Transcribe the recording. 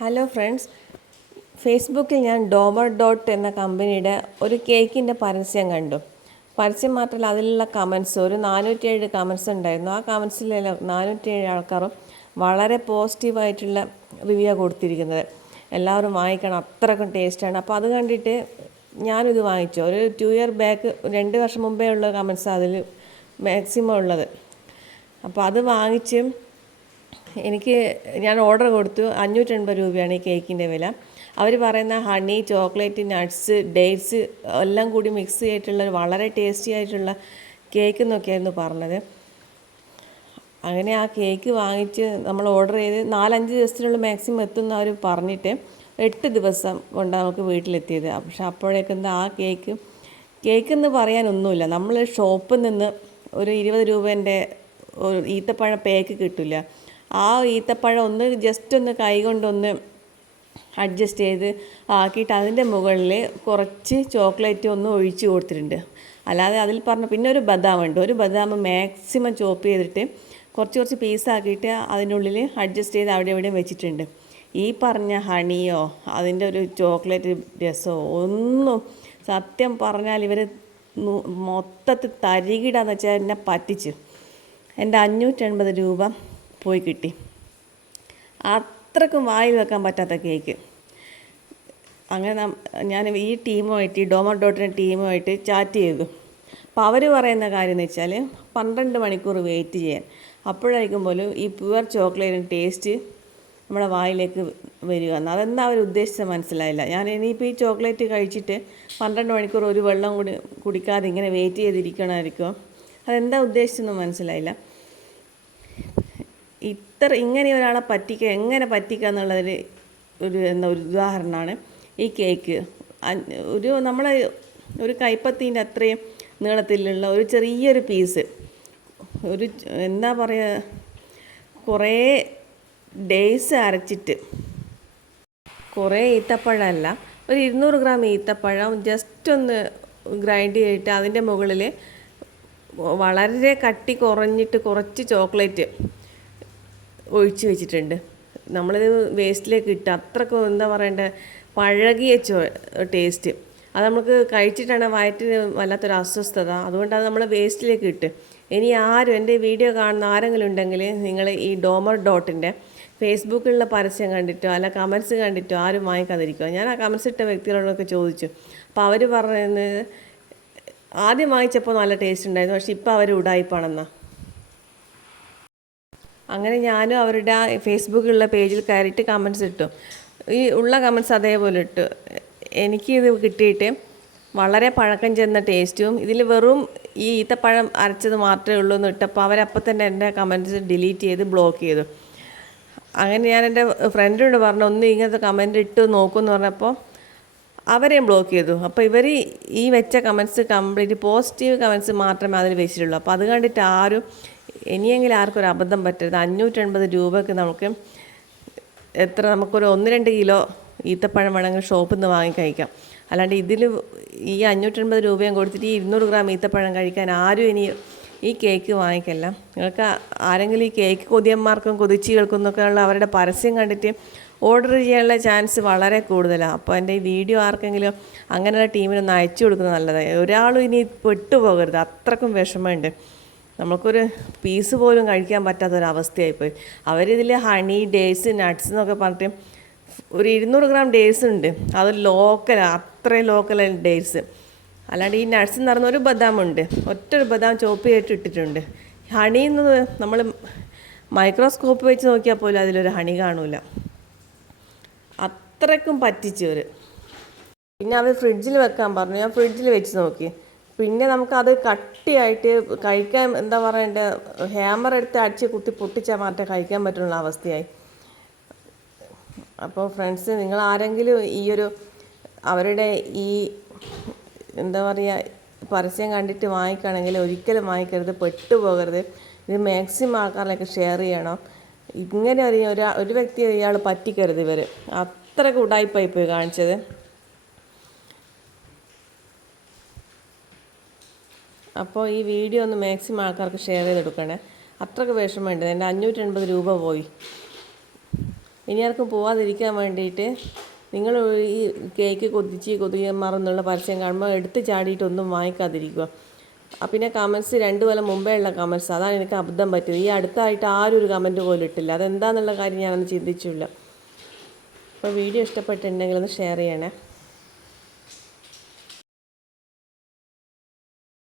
Hello friends ഫേസ്ബുക്കിൽ ഞാൻ Domar dot എന്ന കമ്പനിയുടെ ഒരു കേക്കിന്റെ പരസ്യം കണ്ടു. പരസ്യം മാത്രമല്ല അതിലുള്ള കമൻസ് ഒരു നാനൂറ്റിയേഴ് കമൻസ് ഉണ്ടായിരുന്നു. ആ കമൻസിലെല്ലാം നാനൂറ്റിയേഴ് ആൾക്കാരും വളരെ പോസിറ്റീവായിട്ടുള്ള റിവ്യൂ കൊടുത്തിരിക്കുന്നത്. എല്ലാവരും വാങ്ങിക്കണം അത്രക്കും ടേസ്റ്റാണ് അപ്പോൾ അത് കണ്ടിട്ട് ഞാനിത് വാങ്ങിച്ചു. ഒരു ടു ഇയർ ബാക്ക് രണ്ട് വർഷം മുമ്പേ ഉള്ള കമൻസ് അതിൽ മാക്സിമം ഉള്ളത്. അപ്പോൾ അത് വാങ്ങിച്ച് എനിക്ക് ഞാൻ ഓർഡർ കൊടുത്തു. അഞ്ഞൂറ്റൻപത് രൂപയാണ് ഈ കേക്കിന്റെ വില. അവർ പറയുന്ന ഹണി ചോക്ലേറ്റ് നട്ട്സ് ഡേറ്റ്സ് എല്ലാം കൂടി മിക്സ് ചെയ്തിട്ടുള്ള വളരെ ടേസ്റ്റി ആയിട്ടുള്ള കേക്ക് എന്നൊക്കെയായിരുന്നു പറഞ്ഞത്. അങ്ങനെ ആ കേക്ക് വാങ്ങിച്ച് നമ്മൾ ഓർഡർ ചെയ്ത് നാലഞ്ച് ദിവസത്തിനുള്ളിൽ മാക്സിമം എത്തുന്ന അവർ പറഞ്ഞിട്ട് എട്ട് ദിവസം കൊണ്ട് നമുക്ക് വീട്ടിലെത്തിയത്. പക്ഷെ അപ്പോഴേക്കെന്താ ആ കേക്ക് കേക്ക് എന്ന് പറയാനൊന്നുമില്ല. നമ്മൾ ഷോപ്പിൽ നിന്ന് ഒരു ഇരുപത് രൂപേന്റെ ഒരു ഈത്തപ്പഴം പേക്ക് കിട്ടില്ല ആ ഈത്തപ്പഴം ഒന്ന് ജസ്റ്റ് ഒന്ന് കൈ കൊണ്ടൊന്ന് അഡ്ജസ്റ്റ് ചെയ്ത് ആക്കിയിട്ട് അതിന്റെ മുകളിൽ കുറച്ച് ചോക്ലേറ്റ് ഒന്ന് ഒഴിച്ച് കൊടുത്തിട്ടുണ്ട്. അല്ലാതെ അതിൽ പറഞ്ഞ പിന്നെ ഒരു ബദാം ഉണ്ട്. ഒരു ബദാം മാക്സിമം ചോപ്പ് ചെയ്തിട്ട് കുറച്ച് കുറച്ച് പീസാക്കിയിട്ട് അതിനുള്ളിൽ അഡ്ജസ്റ്റ് ചെയ്ത് അവിടെ എവിടെയും വെച്ചിട്ടുണ്ട്. ഈ പറഞ്ഞ ഹണിയോ അതിന്റെ ഒരു ചോക്ലേറ്റ് രസമോ ഒന്നും സത്യം പറഞ്ഞാൽ ഇവർ മൊത്തത്തിൽ തരികിടാന്ന് വെച്ചാൽ എന്നെ പറ്റിച്ച്. എന്റെ അഞ്ഞൂറ്റെൺപത് രൂപ പോയി കിട്ടി. അത്രക്കും വായിൽ വെക്കാൻ പറ്റാത്ത കേക്ക്. അങ്ങനെ ഞാൻ ഈ ടീമുമായിട്ട് ഈ ഡോമർ ഡോട്ടിന്റെ ടീമുമായിട്ട് ചാറ്റ് ചെയ്തു. അപ്പോൾ അവർ പറയുന്ന കാര്യം എന്ന് വെച്ചാൽ പന്ത്രണ്ട് മണിക്കൂർ വെയിറ്റ് ചെയ്യാൻ. അപ്പോഴായിരിക്കും പോലും ഈ പ്യുവർ ചോക്ലേറ്റിന്റെ ടേസ്റ്റ് നമ്മുടെ വായിലേക്ക് വരിക എന്ന്. അതെന്താ അവർ ഉദ്ദേശിച്ചത് മനസ്സിലായില്ല. ഞാൻ ഇനിയിപ്പോൾ ഈ ചോക്ലേറ്റ് കഴിച്ചിട്ട് പന്ത്രണ്ട് മണിക്കൂർ ഒരു വെള്ളം കൂടി കുടിക്കാതെ ഇങ്ങനെ വെയിറ്റ് ചെയ്തിരിക്കണമായിരിക്കും. അതെന്താ ഉദ്ദേശിച്ചതെന്ന് മനസ്സിലായില്ല. ഇത്ര ഇങ്ങനെ ഒരാളെ പറ്റിക്കുക എങ്ങനെ പറ്റിക്കുക എന്നുള്ളതിൽ ഒരു എന്താ ഒരു ഉദാഹരണമാണ്. ഈ കേക്ക്. ഒരു നമ്മൾ ഒരു കൈപ്പത്തീന്റെ അത്രയും നീളത്തിലുള്ള ഒരു ചെറിയൊരു പീസ്. ഒരു എന്താ പറയുക കുറേ ഡേയ്സ് അരച്ചിട്ട്. കുറേ ഈത്തപ്പഴമല്ല ഒരു ഇരുന്നൂറ് ഗ്രാം ഈത്തപ്പഴം ജസ്റ്റ് ഒന്ന് ഗ്രൈൻഡ് ചെയ്തിട്ട് അതിന്റെ മുകളിൽ വളരെ കട്ടി കുറഞ്ഞിട്ട് കുറച്ച് ചോക്ലേറ്റ് ഒഴിച്ച് വെച്ചിട്ടുണ്ട്. നമ്മളിത് വേസ്റ്റിലേക്ക് ഇട്ട് അത്രക്കും എന്താ പറയണ്ടേ പഴകിയ ചോ ടേസ്റ്റ് അത് നമുക്ക് കഴിച്ചിട്ടാണ് വയറ്റിന് വല്ലാത്തൊരു അസ്വസ്ഥത. അതുകൊണ്ട് അത് നമ്മൾ വേസ്റ്റിലേക്ക് ഇട്ട്. ഇനി ആരും എന്റെ വീഡിയോ കാണുന്ന ആരെങ്കിലും ഉണ്ടെങ്കിൽ നിങ്ങൾ ഈ ഡോമർ ഡോട്ടിന്റെ ഫേസ്ബുക്കിലുള്ള പരസ്യം കണ്ടിട്ടോ അല്ല കമൻസ് കണ്ടിട്ടോ ആരും വാങ്ങിക്കാതിരിക്കുമോ ഞാൻ ആ കമൻസ് ഇട്ട വ്യക്തികളോടൊക്കെ ചോദിച്ചു. അപ്പോൾ അവർ പറയുന്നത് ആദ്യം വാങ്ങിച്ചപ്പോൾ നല്ല ടേസ്റ്റ് ഉണ്ടായിരുന്നു പക്ഷേ ഇപ്പോൾ അവർ ഉടായിപ്പാണെന്നാ. അങ്ങനെ ഞാനും അവരുടെ ആ ഫേസ്ബുക്കിലുള്ള പേജിൽ കയറിയിട്ട് കമൻസ് ഇട്ടു. ഈ ഉള്ള കമൻസ് അതേപോലെ ഇട്ടു. എനിക്കിത് കിട്ടിയിട്ട് വളരെ പഴക്കം ചെന്ന ടേസ്റ്റും ഇതിൽ വെറും ഈ ഈത്തപ്പഴം അരച്ചത് മാത്രമേ ഉള്ളൂ എന്ന് ഇട്ടപ്പോൾ അവരപ്പം തന്നെ എന്റെ കമന്റ്സ് ഡിലീറ്റ് ചെയ്ത് ബ്ലോക്ക് ചെയ്തു. അങ്ങനെ ഞാൻ എന്റെ ഫ്രണ്ടിനോട് പറഞ്ഞു ഒന്ന് ഇങ്ങനത്തെ കമന്റ് ഇട്ട് നോക്കുമെന്ന് പറഞ്ഞപ്പോൾ അവരെയും ബ്ലോക്ക് ചെയ്തു. അപ്പോൾ ഇവർ ഈ വെച്ച കമൻസ് കംപ്ലീറ്റ് പോസിറ്റീവ് കമൻസ് മാത്രമേ അതിൽ വെച്ചിട്ടുള്ളൂ. അപ്പോൾ അത് കണ്ടിട്ട് ആരും ഇനിയെങ്കിലും ആർക്കും ഒരു അബദ്ധം പറ്റരുത്. അഞ്ഞൂറ്റൻപത് രൂപയ്ക്ക് നമുക്ക് എത്ര നമുക്കൊരു ഒന്ന് രണ്ട് കിലോ ഈത്തപ്പഴം വേണമെങ്കിൽ ഷോപ്പിൽ നിന്ന് വാങ്ങി കഴിക്കാം. അല്ലാണ്ട് ഇതിൽ ഈ അഞ്ഞൂറ്റൻപത് രൂപയും കൊടുത്തിട്ട് ഈ ഇരുന്നൂറ് ഗ്രാം ഈത്തപ്പഴം കഴിക്കാൻ ആരും ഇനി ഈ കേക്ക് വാങ്ങിക്കല്ല. നിങ്ങൾക്ക് ആരെങ്കിലും ഈ കേക്ക് കൊതിയന്മാർക്കും കൊതിച്ചികൾക്കും എന്നൊക്കെ ഉള്ള അവരുടെ പരസ്യം കണ്ടിട്ട് ഓർഡർ ചെയ്യാനുള്ള ചാൻസ് വളരെ കൂടുതലാണ് അപ്പോൾ എന്റെ ഈ വീഡിയോ ആർക്കെങ്കിലും അങ്ങനെയുള്ള ടീമിനൊന്ന് അയച്ചു കൊടുക്കുന്നത് നല്ലതായി ഒരാളും ഇനി പെട്ടുപോകരുത്. അത്രക്കും വിഷമമുണ്ട്. നമുക്കൊരു പീസ് പോലും കഴിക്കാൻ പറ്റാത്തൊരവസ്ഥയായിപ്പോയി. അവരിതിൽ ഹണി ഡേറ്റ്സ് നട്ട്സ് എന്നൊക്കെ പറഞ്ഞിട്ട് ഒരു ഇരുന്നൂറ് ഗ്രാം ഡേറ്റ്സ് ഉണ്ട്. അത് ലോക്കൽ അത്രയും ലോക്കൽ ഡേറ്റ്സ് അല്ലാണ്ട് ഈ നട്ട്സ് എന്ന് പറഞ്ഞ ഒരു ബദാം ഉണ്ട്. ഒറ്റ ഒരു ബദാം ചോപ്പ് ചെയ്തിട്ട് ഇട്ടിട്ടുണ്ട്. ഹണി എന്ന് നമ്മൾ മൈക്രോസ്കോപ്പ് വെച്ച് നോക്കിയാൽ പോലും അതിലൊരു ഹണി കാണൂല. അത്രയ്ക്കും പറ്റിച്ചവർ പിന്നെ അവർ ഫ്രിഡ്ജിൽ വെക്കാൻ പറഞ്ഞു. ഞാൻ ഫ്രിഡ്ജിൽ വെച്ച് നോക്കി. പിന്നെ നമുക്കത് കട്ടിയായിട്ട് കഴിക്കാൻ എന്താ പറയണ്ടേ ഹാമർ എടുത്ത് അടിച്ച് കുത്തി പൊട്ടിച്ചാൽ മാത്രമേ കഴിക്കാൻ പറ്റുള്ള അവസ്ഥയായി. അപ്പോൾ ഫ്രണ്ട്സ് നിങ്ങൾ ആരെങ്കിലും ഈ ഒരു അവരുടെ ഈ എന്താ പറയുക പരസ്യം കണ്ടിട്ട് വാങ്ങിക്കുകയാണെങ്കിൽ ഒരിക്കലും വാങ്ങിക്കരുത് പെട്ടുപോകരുത്. ഇത് മാക്സിമം ആൾക്കാരിലേക്ക് ഷെയർ ചെയ്യണം. ഇങ്ങനെ ഒരു ഒരു വ്യക്തി ഇയാൾ പറ്റിക്കരുത് ഇവർ അത്രയ്ക്ക് ഉടായ്പായി പോയി കാണിച്ചത്. അപ്പോൾ ഈ വീഡിയോ ഒന്ന് മാക്സിമം ആൾക്കാർക്ക് ഷെയർ ചെയ്ത് കൊടുക്കണേ അത്രയ്ക്ക് വിഷമമുണ്ട് എന്റെ അഞ്ഞൂറ്റൻപത് രൂപ പോയി. ഇനി ആർക്കും പോവാതിരിക്കാൻ വേണ്ടിയിട്ട് നിങ്ങൾ ഈ കേക്ക് കൊതിച്ച് കൊതിയന്മാരെന്നുള്ള പരസ്യം കാണുമ്പോൾ എടുത്ത് ചാടിയിട്ടൊന്നും വാങ്ങിക്കാതിരിക്കുക. പിന്നെ കമൻസ് രണ്ട് കൊല്ലം മുമ്പേ ഉള്ള കമൻസ് അതാണ് എനിക്ക് അബദ്ധം പറ്റിയത്. ഈ അടുത്തായിട്ട് ആരും ഒരു കമന്റ് പോലും ഇട്ടില്ല. അതെന്താണെന്നുള്ള കാര്യം ഞാനൊന്ന് ചിന്തിച്ചില്ല. അപ്പോൾ വീഡിയോ ഇഷ്ടപ്പെട്ടിട്ടുണ്ടെങ്കിൽ ഒന്ന് ഷെയർ ചെയ്യണേ.